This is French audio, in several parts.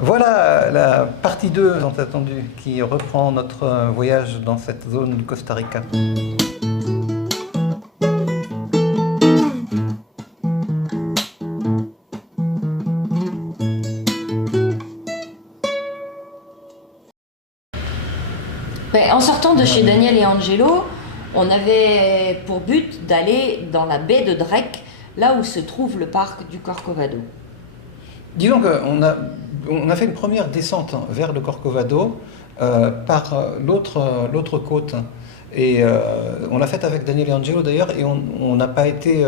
Voilà la partie 2, tant attendu, qui reprend notre voyage dans cette zone du Costa Rica. En sortant de chez Daniel et Angelo, on avait pour but d'aller dans la baie de Drake, là où se trouve le parc du Corcovado. Disons qu'on a fait une première descente vers le Corcovado par l'autre côte. Et on l'a faite avec Daniel et Angelo d'ailleurs, et on n'a pas été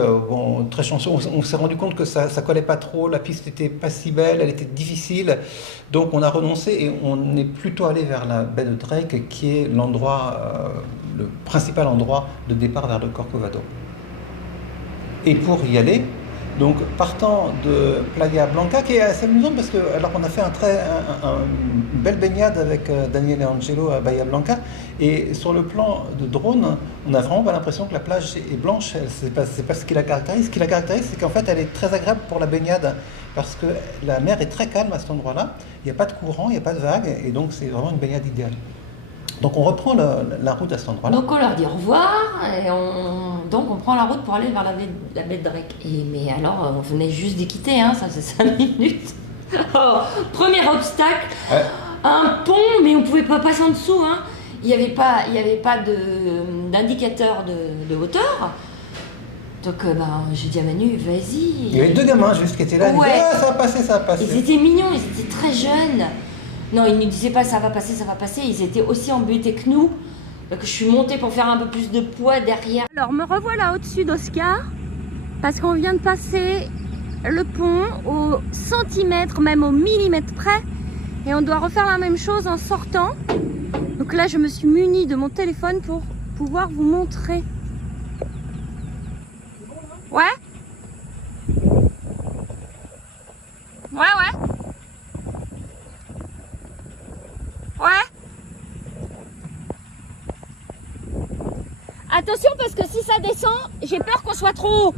très chanceux. On s'est rendu compte que ça collait pas trop, la piste était pas si belle, elle était difficile. Donc on a renoncé et on est plutôt allé vers la baie de Drake, qui est l'endroit, le principal endroit de départ vers le Corcovado. Et pour y aller, donc partant de Playa Blanca, qui est assez amusante parce que alors on a fait une belle baignade avec Daniel et Angelo à Bahia Blanca, et sur le plan de drone, on n'a vraiment pas l'impression que la plage est blanche. C'est pas ce qui la caractérise. Ce qui la caractérise, c'est qu'en fait elle est très agréable pour la baignade parce que la mer est très calme à cet endroit-là. Il n'y a pas de courant, il n'y a pas de vagues, et donc c'est vraiment une baignade idéale. Donc on reprend la route à cet endroit-là. Donc on leur dit au revoir, et donc on prend la route pour aller vers la baie de Drake. Mais alors, on venait juste d'y quitter, hein, ça c'est 5 minutes. Oh, premier obstacle, ouais. Un pont, mais on ne pouvait pas passer en dessous. Hein. Il n'y avait pas d'indicateur de hauteur. Donc j'ai dit à Manu, vas-y. Il y avait deux gamins juste qui étaient là, ouais. Ils disaient, ah, ça va passer, ça va passer. Ils étaient mignons, ils étaient très jeunes. Non, ils ne nous disaient pas ça va passer, ça va passer. Ils étaient aussi embêtés que nous. Donc je suis montée pour faire un peu plus de poids derrière. Alors me revoilà au-dessus d'Oscar parce qu'on vient de passer le pont au centimètre, même au millimètre près. Et on doit refaire la même chose en sortant. Donc là, je me suis munie de mon téléphone pour pouvoir vous montrer. Ouais? Ouais. Attention parce que si ça descend, j'ai peur qu'on soit trop haut.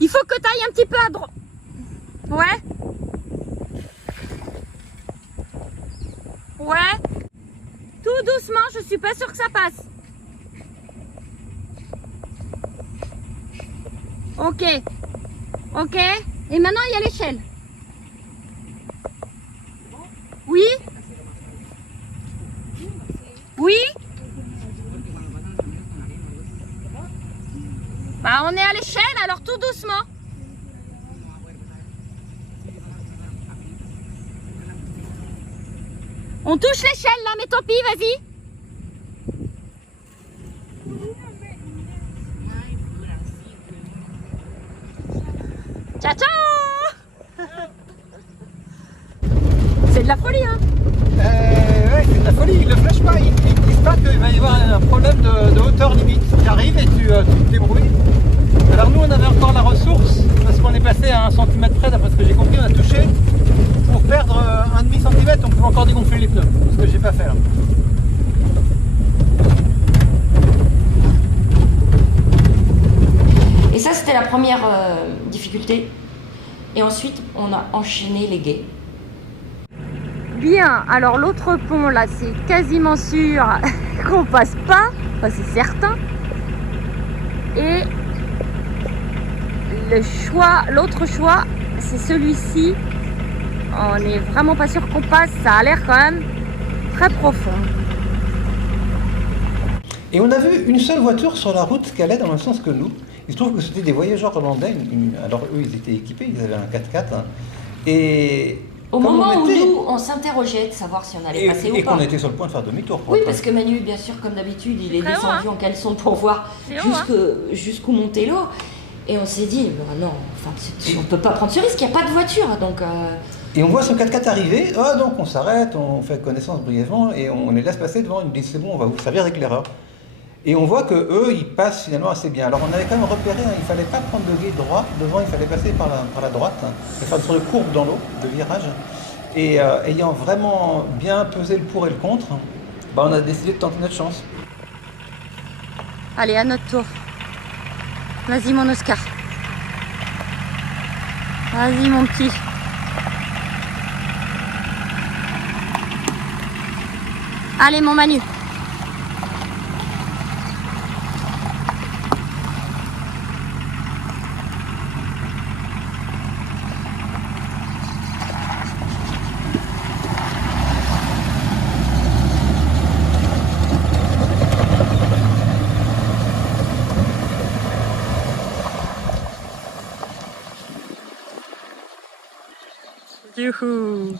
Il faut que tu ailles un petit peu à droite. Ouais. Tout doucement, je suis pas sûre que ça passe. Ok. Et maintenant, il y a l'échelle. Oui. On est à l'échelle, alors tout doucement. On touche l'échelle là, mais tant pis, vas-y. Ciao. C'est de la folie, hein. Ouais, c'est de la folie, il ne flash pas, il se passe qu'il va y avoir un problème de hauteur limite qui arrive et tu te débrouilles. Alors nous on avait encore la ressource parce qu'on est passé à 1 cm près, d'après ce que j'ai compris, on a touché pour perdre 1,5 cm, on pouvait encore dégonfler les pneus, ce que j'ai pas fait là. Et ça c'était la première difficulté. Et ensuite on a enchaîné les gués. Bien, alors l'autre pont là, c'est quasiment sûr qu'on passe pas, enfin c'est certain. Et l'autre choix, c'est celui-ci. On n'est vraiment pas sûr qu'on passe, ça a l'air quand même très profond. Et on a vu une seule voiture sur la route qui allait dans le même sens que nous. Il se trouve que c'était des voyageurs hollandais, alors eux ils étaient équipés, ils avaient un 4x4. Et au moment où nous, on s'interrogeait de savoir si on allait passer ou pas. Et qu'on était sur le point de faire demi-tour. Oui, parce que Manu, bien sûr, comme d'habitude, il est descendu en caleçon pour voir jusqu'où montait l'eau. Et on s'est dit, non, on ne peut pas prendre ce risque, il n'y a pas de voiture. Donc, Et on voit son 4x4 arriver, donc on s'arrête, on fait connaissance brièvement et on les laisse passer devant, ils nous disent c'est bon, on va vous servir d'éclaireur. Et on voit qu'eux, ils passent finalement assez bien. Alors on avait quand même repéré, il ne fallait pas prendre le gué droit, devant il fallait passer par la droite, et faire une sorte de courbe dans l'eau, de virage. Et ayant vraiment bien pesé le pour et le contre, on a décidé de tenter notre chance. Allez, à notre tour. Vas-y mon Oscar. Vas-y mon petit. Allez, mon Manu. Youhou.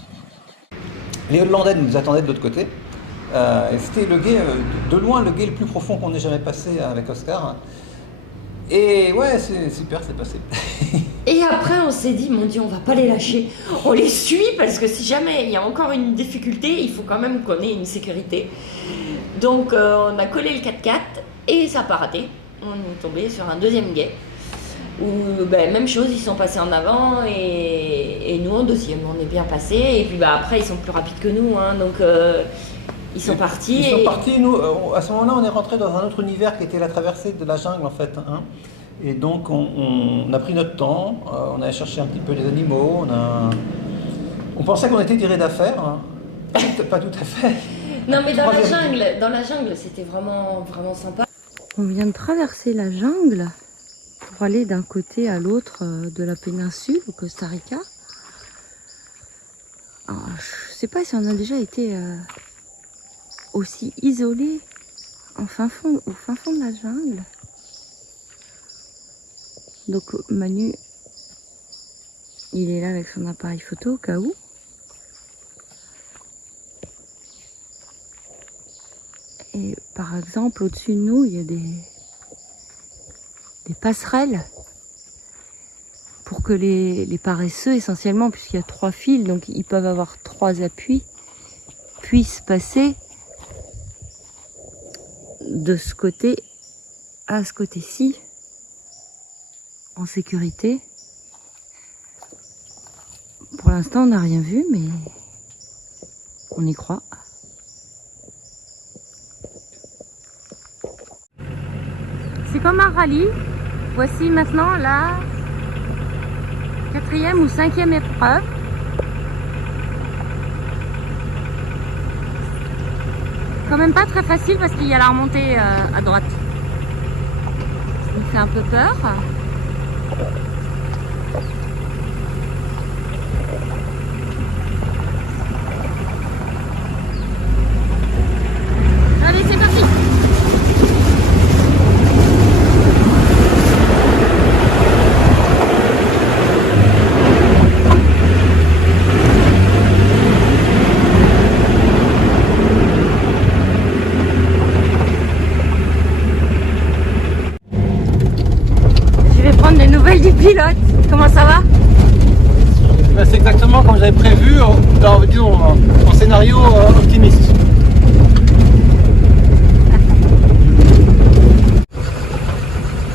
Les Hollandais nous attendaient de l'autre côté. Et c'était le gué, de loin, le gué le plus profond qu'on ait jamais passé avec Oscar. Et ouais, c'est super, c'est passé. Et après, on s'est dit, mon Dieu, on va pas les lâcher. On les suit parce que si jamais il y a encore une difficulté, il faut quand même qu'on ait une sécurité. Donc, on a collé le 4x4 et ça n'a pas raté. On est tombé sur un deuxième gué. Où, même chose, ils sont passés en avant et nous en deuxième. On est bien passé. Et puis après, ils sont plus rapides que nous. Hein, donc, ils sont partis. Ils sont partis. Nous, à ce moment-là, on est rentré dans un autre univers qui était la traversée de la jungle, en fait. Hein. Et donc, on a pris notre temps. On a cherché un petit peu les animaux. On pensait qu'on était tirés d'affaires. Hein. Pas tout à fait. Non, mais dans la jungle, c'était vraiment, vraiment sympa. On vient de traverser la jungle pour aller d'un côté à l'autre de la péninsule, au Costa Rica. Alors, je sais pas si on a déjà été aussi isolé au fin fond de la jungle. Donc Manu, il est là avec son appareil photo au cas où. Et par exemple, au-dessus de nous, il y a des passerelles pour que les paresseux, essentiellement, puisqu'il y a 3 fils, donc ils peuvent avoir 3 appuis, puissent passer de ce côté à ce côté-ci en sécurité. Pour l'instant, on n'a rien vu, mais on y croit. C'est comme un rallye. Voici maintenant la 4e ou 5e épreuve. Quand même pas très facile parce qu'il y a la remontée à droite. Ça me fait un peu peur. Allez, c'est parti! Du pilote, comment ça va? C'est exactement comme j'avais prévu, en scénario optimiste.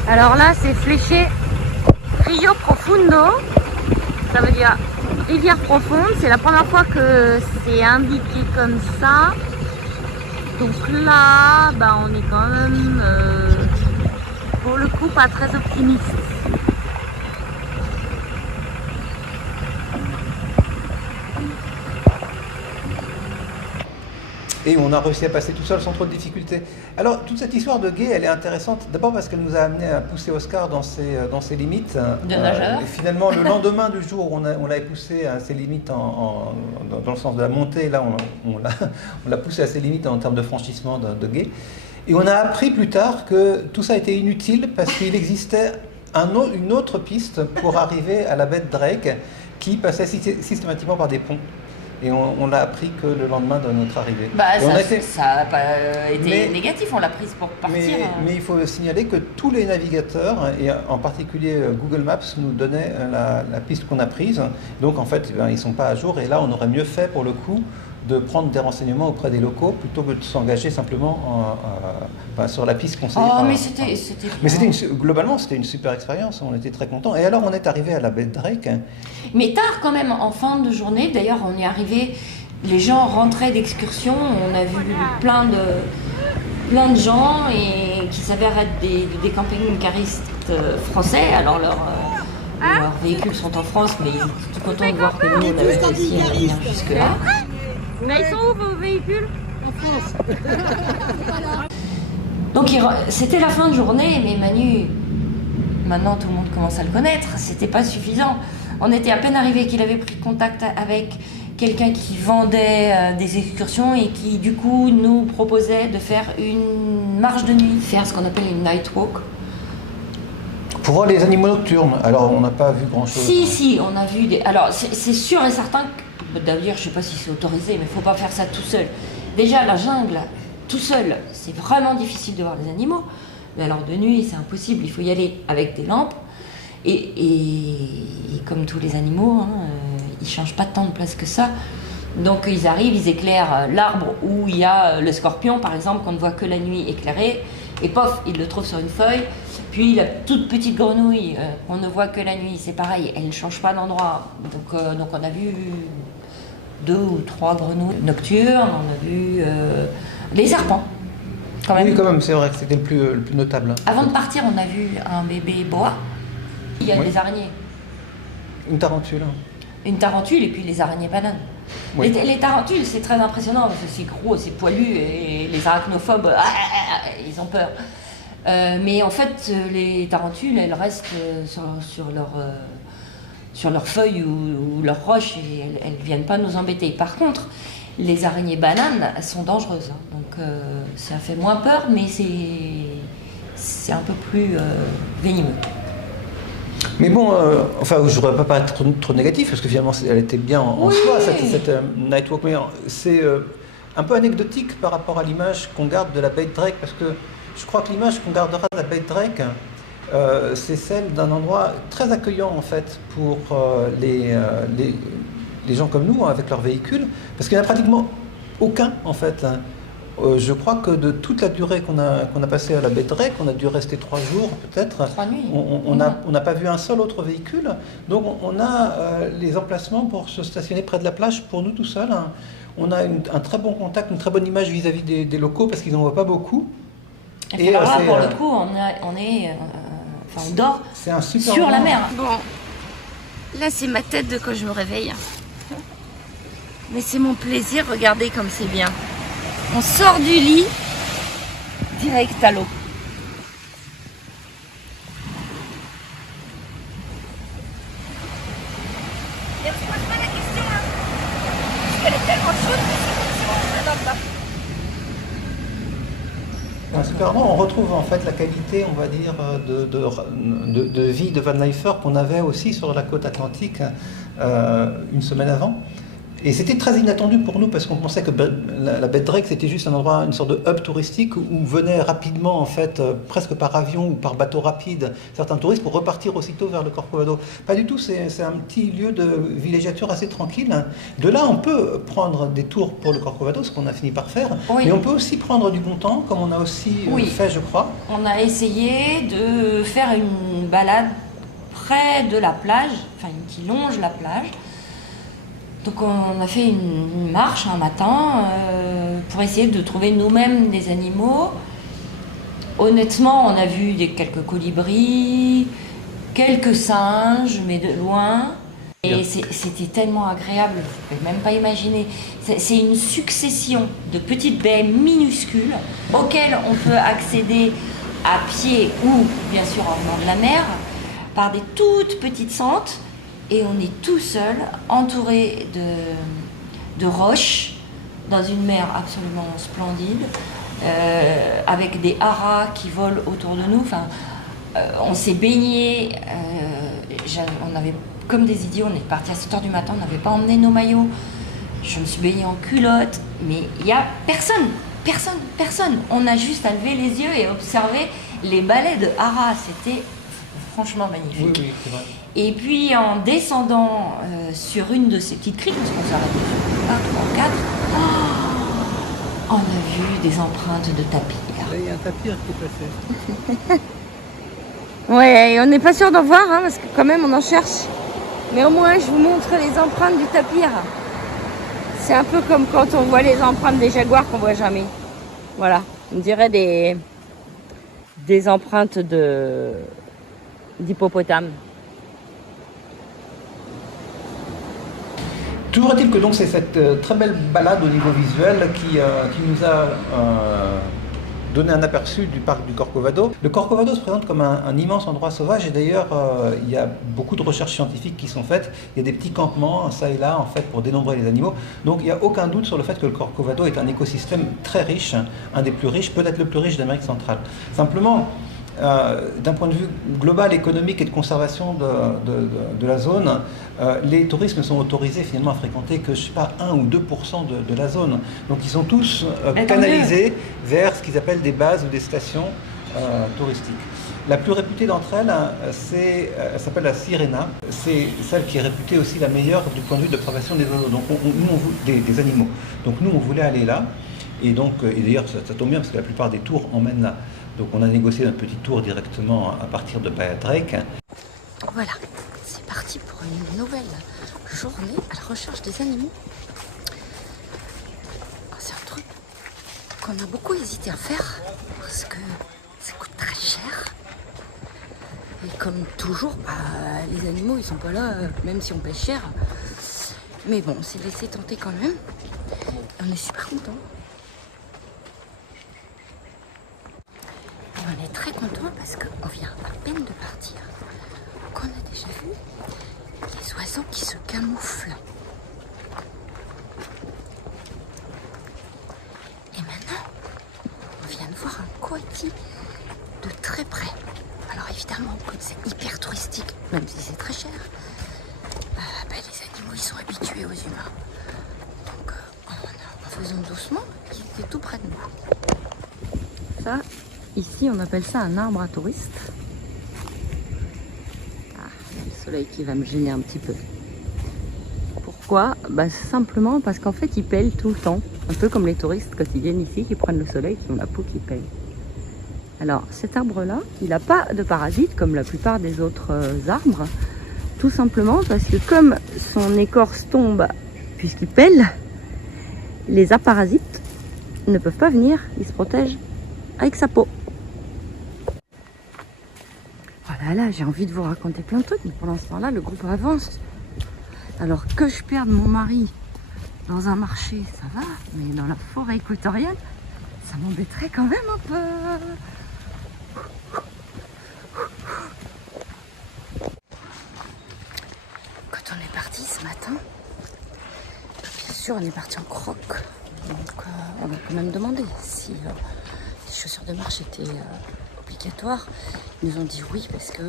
Alors là, c'est fléché Rio Profundo, ça veut dire rivière profonde. C'est la première fois que c'est indiqué comme ça. Donc là, on est quand même pour le coup pas très optimiste. Et on a réussi à passer tout seul sans trop de difficultés. Alors, toute cette histoire de gué, elle est intéressante. D'abord parce qu'elle nous a amené à pousser Oscar dans ses limites. De nageur. Et finalement, le lendemain du jour où on l'a poussé à ses limites dans le sens de la montée, là, on l'a poussé à ses limites en termes de franchissement de gué. Et on a appris plus tard que tout ça était inutile parce qu'il existait une autre piste pour arriver à la baie de Drake qui passait systématiquement par des ponts. Et on l'a appris que le lendemain de notre arrivée. Ça n'a pas été négatif, on l'a prise pour partir. Mais il faut signaler que tous les navigateurs, et en particulier Google Maps, nous donnaient la piste qu'on a prise. Donc en fait, ils ne sont pas à jour. Et là, on aurait mieux fait pour le coup de prendre des renseignements auprès des locaux plutôt que de s'engager simplement sur la piste conseillée. Globalement, c'était une super expérience. On était très contents. Et alors, on est arrivé à la baie de Drake. Mais tard quand même, en fin de journée. D'ailleurs, on est arrivé, les gens rentraient d'excursion. On a vu plein de gens et qui s'avèrent être des camping-caristes français. Alors leurs véhicules sont en France, mais ils étaient tout contents de voir que nous, on avait réussi à venir jusque-là. Mais ils sont où vos véhicules? En Donc c'était la fin de journée, mais Manu, maintenant tout le monde commence à le connaître, c'était pas suffisant. On était à peine arrivé qu'il avait pris contact avec quelqu'un qui vendait des excursions et qui du coup nous proposait de faire une marche de nuit, faire ce qu'on appelle une night walk. Pour voir les animaux nocturnes, alors on n'a pas vu grand-chose. Si, on a vu des... Alors c'est sûr et certain que, d'ailleurs je sais pas si c'est autorisé, mais il faut pas faire ça tout seul. Déjà la jungle, tout seul, c'est vraiment difficile de voir les animaux. Mais alors de nuit, c'est impossible, il faut y aller avec des lampes. Et comme tous les animaux, hein, ils ne changent pas tant de place que ça. Donc ils arrivent, ils éclairent l'arbre où il y a le scorpion, par exemple, qu'on ne voit que la nuit éclairée. Et pof, ils le trouvent sur une feuille. Puis la toute petite grenouille, qu'on ne voit que la nuit, c'est pareil, elle ne change pas d'endroit. Donc on a vu 2 ou 3 grenouilles nocturnes, on a vu les serpents. Quand même. Oui, quand même, c'est vrai que c'était le plus notable. Avant de partir, on a vu un bébé boa. Il y a des araignées. Une tarentule. Une tarentule et puis les araignées bananes. Oui. Les tarentules, c'est très impressionnant parce que c'est gros, c'est poilu et les arachnophobes, ils ont peur. Mais en fait, les tarentules, elles restent sur leurs feuilles ou leurs roches et elles ne viennent pas nous embêter. Par contre, les araignées bananes, elles sont dangereuses. Hein. Donc ça fait moins peur, mais c'est un peu plus venimeux. Mais bon, enfin, je ne voudrais pas être trop négatif, parce que finalement, elle était bien en soi, cette Nightwalk, mais c'est un peu anecdotique par rapport à l'image qu'on garde de la baie de Drake, parce que je crois que l'image qu'on gardera de la baie de Drake, c'est celle d'un endroit très accueillant, en fait, pour les gens comme nous, hein, avec leurs véhicules, parce qu'il n'y en a pratiquement aucun, en fait. Hein. Je crois que de toute la durée qu'on a passée à la baie de Drake, on a dû rester 3 jours peut-être. 3 nuits. On n'a pas vu un seul autre véhicule. Donc on a les emplacements pour se stationner près de la plage pour nous tout seuls. Hein. On a un très bon contact, une très bonne image vis-à-vis des locaux parce qu'ils n'en voient pas beaucoup. Et alors là, pour le coup, on dort sur la mer. Bon, là c'est ma tête de quand je me réveille. Mais c'est mon plaisir, regardez comme c'est bien. On sort du lit, direct à l'eau. Et tu poses pas la question, hein, parce qu'elle est tellement chaude que c'est comme si on était dans le bain. Super, on retrouve en fait la qualité, on va dire, de vie de Van Leifer qu'on avait aussi sur la côte atlantique une semaine avant. Et c'était très inattendu pour nous parce qu'on pensait que la baie de Drake c'était juste un endroit, une sorte de hub touristique où venaient rapidement en fait, presque par avion ou par bateau rapide, certains touristes pour repartir aussitôt vers le Corcovado. Pas du tout, c'est un petit lieu de villégiature assez tranquille. De là, on peut prendre des tours pour le Corcovado, ce qu'on a fini par faire, mais on peut aussi prendre du bon temps, comme on a aussi fait, je crois. On a essayé de faire une balade près de la plage, enfin qui longe la plage. Donc on a fait une marche un matin pour essayer de trouver nous-mêmes des animaux. Honnêtement, on a vu quelques colibris, quelques singes, mais de loin. Et c'était tellement agréable, je ne pouvez même pas imaginer. C'est une succession de petites baies minuscules auxquelles on peut accéder à pied ou bien sûr en venant de la mer par des toutes petites sentes. Et on est tout seul, entouré de roches, dans une mer absolument splendide, avec des haras qui volent autour de nous. Enfin, on s'est baigné, on avait comme des idiots, on est parti à 7h du matin, on n'avait pas emmené nos maillots. Je me suis baignée en culotte, mais il n'y a personne. On a juste à lever les yeux et observer les balais de haras. C'était franchement magnifique. Oui, c'est vrai. Et puis en descendant sur une de ces petites criques, parce qu'on s'est arrêté sur 1, 3, 4, on a vu des empreintes de tapir. Là, il y a un tapir qui est passé. Ouais, et on n'est pas sûr d'en voir, hein, parce que quand même on en cherche. Mais au moins je vous montre les empreintes du tapir. C'est un peu comme quand on voit les empreintes des jaguars qu'on voit jamais. Voilà, on dirait des empreintes d'hippopotame. Toujours est-il que donc c'est cette très belle balade au niveau visuel qui nous a donné un aperçu du parc du Corcovado. Le Corcovado se présente comme un immense endroit sauvage et d'ailleurs il y a beaucoup de recherches scientifiques qui sont faites. Il y a des petits campements, ça et là, en fait, pour dénombrer les animaux. Donc il n'y a aucun doute sur le fait que le Corcovado est un écosystème très riche, un des plus riches, peut-être le plus riche d'Amérique centrale. Simplement, d'un point de vue global, économique et de conservation de la zone, les touristes ne sont autorisés finalement à fréquenter que, je sais pas, 1 ou 2% de la zone. Donc ils sont tous canalisés vers ce qu'ils appellent des bases ou des stations touristiques. La plus réputée d'entre elles, elle s'appelle la Sirena. C'est celle qui est réputée aussi la meilleure du point de vue d'observation des oiseaux, donc des animaux. Donc nous, on voulait aller là. Et d'ailleurs, ça tombe bien parce que la plupart des tours emmènent là. Donc on a négocié un petit tour directement à partir de Playa Drake. Voilà, c'est parti pour une nouvelle journée à la recherche des animaux. C'est un truc qu'on a beaucoup hésité à faire parce que ça coûte très cher. Et comme toujours, les animaux ils sont pas là, même si on paye cher. Mais bon, on s'est laissé tenter quand même. On est super contents. On est très content parce qu'on vient à peine de partir, qu'on a déjà vu les oiseaux qui se camouflent. Et maintenant, on vient de voir un coati de très près. Alors évidemment, comme c'est hyper touristique, même si c'est très cher, les animaux ils sont habitués aux humains. Donc en faisant doucement, ils étaient tout près de nous. Ça, ici, on appelle ça un arbre à touristes. Le soleil qui va me gêner un petit peu. Pourquoi? Simplement parce qu'en fait, ils pèlent tout le temps. Un peu comme les touristes quand ils viennent ici, qui prennent le soleil, qui ont la peau qui pèle. Alors, cet arbre-là, il n'a pas de parasites comme la plupart des autres arbres. Tout simplement parce que comme son écorce tombe, puisqu'il pèle, les aparasites ne peuvent pas venir. Ils se protègent avec sa peau. Là, j'ai envie de vous raconter plein de trucs, mais pendant ce temps-là, le groupe avance. Alors que je perde mon mari dans un marché, ça va, mais dans la forêt équatoriale, ça m'embêterait quand même un peu. Quand on est parti ce matin, bien sûr, on est parti en croc. Donc, on a quand même demandé si les chaussures de marche étaient obligatoires. Ils nous ont dit oui parce que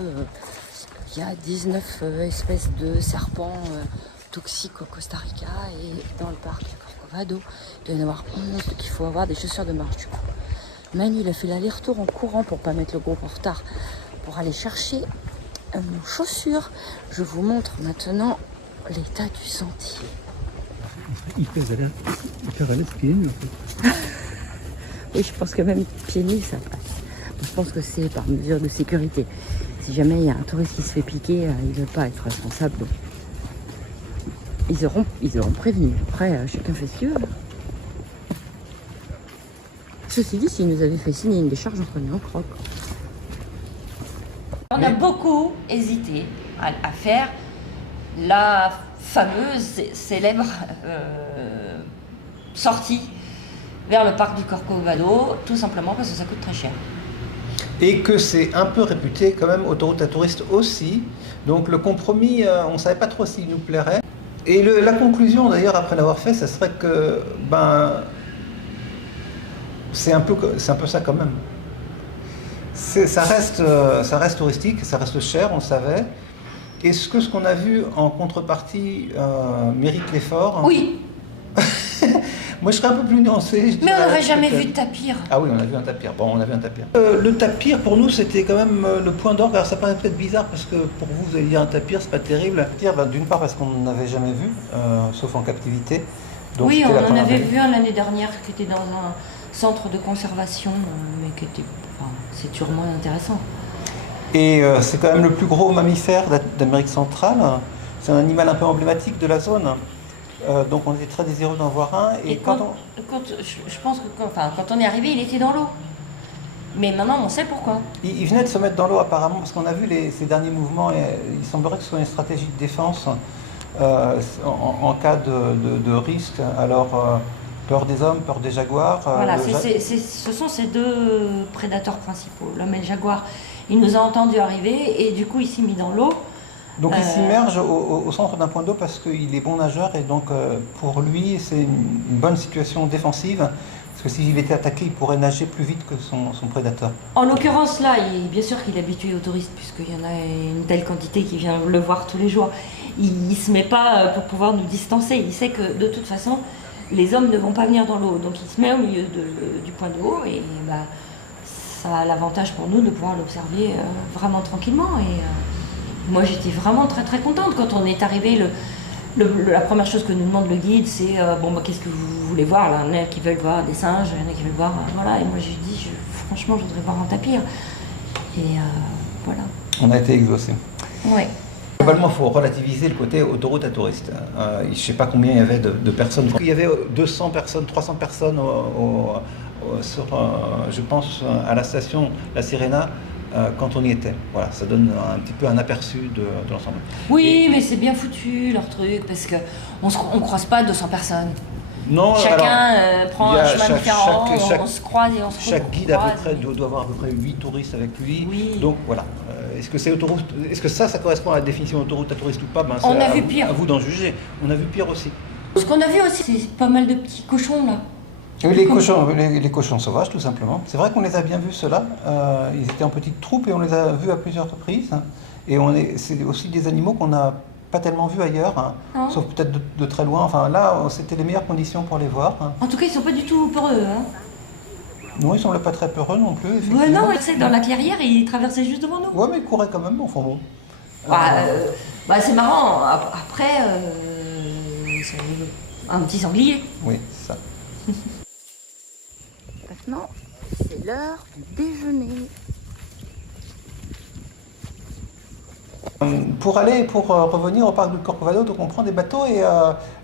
il y a 19 espèces de serpents toxiques au Costa Rica et dans le parc du Corcovado, il doit y en avoir 11, donc il faut avoir des chaussures de marche du coup. Manu, il a fait l'aller-retour en courant pour pas mettre le groupe en retard, pour aller chercher nos chaussures. Je vous montre maintenant l'état du sentier. Hyper à l'aise pieds nus en fait. Oui, je pense que même pieds nus ça passe. Je pense que c'est par mesure de sécurité. Si jamais il y a un touriste qui se fait piquer, il ne veut pas être responsable. Ils auront prévenu. Après, chacun fait ce qu'il veut. Ceci dit, s'ils nous avaient fait signer une décharge, on prenait en croc. On a beaucoup hésité à faire la fameuse célèbre sortie vers le parc du Corcovado, tout simplement parce que ça coûte très cher. Et que c'est un peu réputé quand même autoroute à touristes aussi. Donc le compromis, on ne savait pas trop s'il nous plairait. Et la conclusion d'ailleurs après l'avoir fait, ça serait que c'est un peu ça quand même. Ça reste touristique, ça reste cher, on le savait. Est-ce que ce qu'on a vu en contrepartie mérite l'effort? Oui. Moi, je serais un peu plus nuancé. Mais on n'aurait jamais vu de tapir. Ah oui, on a vu un tapir. Bon, on a vu un tapir. Le tapir, pour nous, c'était quand même le point d'orgue. Alors, ça paraît peut-être bizarre parce que pour vous allez dire un tapir, c'est pas terrible. D'une part parce qu'on n'avait jamais vu, sauf en captivité. Donc, oui, on en avait vu un l'année dernière qui était dans un centre de conservation, mais qui était, c'est sûrement intéressant. Et c'est quand même le plus gros mammifère d'Amérique centrale. C'est un animal un peu emblématique de la zone. Donc on était très désireux d'en voir un. Et je pense que quand on est arrivé, il était dans l'eau. Mais maintenant, on sait pourquoi. Il venait de se mettre dans l'eau apparemment, parce qu'on a vu ses derniers mouvements, et il semblerait que ce soit une stratégie de défense en cas de risque. Alors, peur des hommes, peur des jaguars. Voilà, ce sont ces deux prédateurs principaux, l'homme et le jaguar. Il nous a entendu arriver et du coup il s'est mis dans l'eau. Donc il s'immerge au centre d'un point d'eau parce qu'il est bon nageur et donc pour lui c'est une bonne situation défensive. Parce que s'il était attaqué, il pourrait nager plus vite que son prédateur. En l'occurrence, là, bien sûr qu'il est habitué aux touristes, puisqu'il y en a une telle quantité qui vient le voir tous les jours. Il ne se met pas pour pouvoir nous distancer. Il sait que de toute façon, les hommes ne vont pas venir dans l'eau. Donc il se met au milieu du point d'eau et bah, ça a l'avantage pour nous de pouvoir l'observer vraiment tranquillement. Et moi, j'étais vraiment très très contente quand on est arrivé. La première chose que nous demande le guide, c'est bon, bah, qu'est-ce que vous voulez voir là? Il y en a qui veulent voir des singes, il y en a qui veulent voir. Voilà. Et moi, j'ai dit, franchement, je voudrais voir un tapir. Et voilà. On a été exaucés. Oui. Globalement, il faut relativiser le côté autoroute à touristes. Je ne sais pas combien il y avait de personnes. Il y avait 200 personnes, 300 personnes je pense, à la station La Sirena. Quand on y était. Voilà, ça donne un petit peu un aperçu de l'ensemble. Oui, mais c'est bien foutu leur truc, parce qu'on ne croise pas 200 personnes. Non, chacun prend un chemin différent, on se croise et on se croise. Chaque guide doit avoir à peu près 8 touristes avec lui. Oui. Donc voilà. Est-ce que ça correspond à la définition d'autoroute à touriste ou pas? On a vu pire. À vous d'en juger. On a vu pire aussi. Ce qu'on a vu aussi, c'est pas mal de petits cochons là. Oui, les cochons sauvages, tout simplement. C'est vrai qu'on les a bien vus, ceux-là. Ils étaient en petite troupe et on les a vus à plusieurs reprises. Et c'est aussi des animaux qu'on n'a pas tellement vus ailleurs, sauf peut-être de très loin. Enfin, là, c'était les meilleures conditions pour les voir. En tout cas, ils ne sont pas du tout peureux. Non, ils ne semblaient pas très peureux non plus. Ouais, non, c'est dans la clairière, ils traversaient juste devant nous. Ouais, mais ils couraient quand même, enfin bon. C'est marrant. Après, c'est un petit sanglier. Oui, c'est ça. Maintenant, c'est l'heure du déjeuner. Pour revenir au parc du Corcovado, donc on prend des bateaux et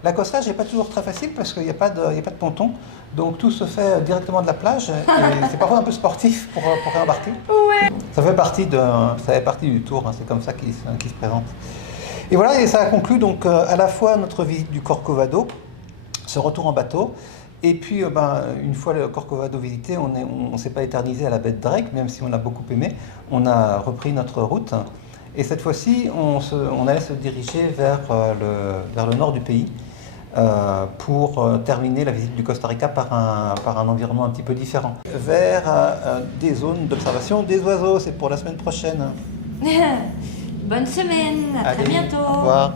l'accostage n'est pas toujours très facile parce qu'il n'y a pas de ponton. Donc tout se fait directement de la plage et c'est parfois un peu sportif pour réembarquer. Ouais. Ça fait partie du tour, c'est comme ça qu'il se présente. Et voilà, et ça conclut donc à la fois notre visite du Corcovado, ce retour en bateau. Et puis, une fois le Corcovado visité, on ne s'est pas éternisé à la baie de Drake, même si on a beaucoup aimé. On a repris notre route. Et cette fois-ci, on allait se diriger vers le nord du pays pour terminer la visite du Costa Rica par un environnement un petit peu différent. Vers des zones d'observation des oiseaux. C'est pour la semaine prochaine. Bonne semaine, à très bientôt. Au revoir.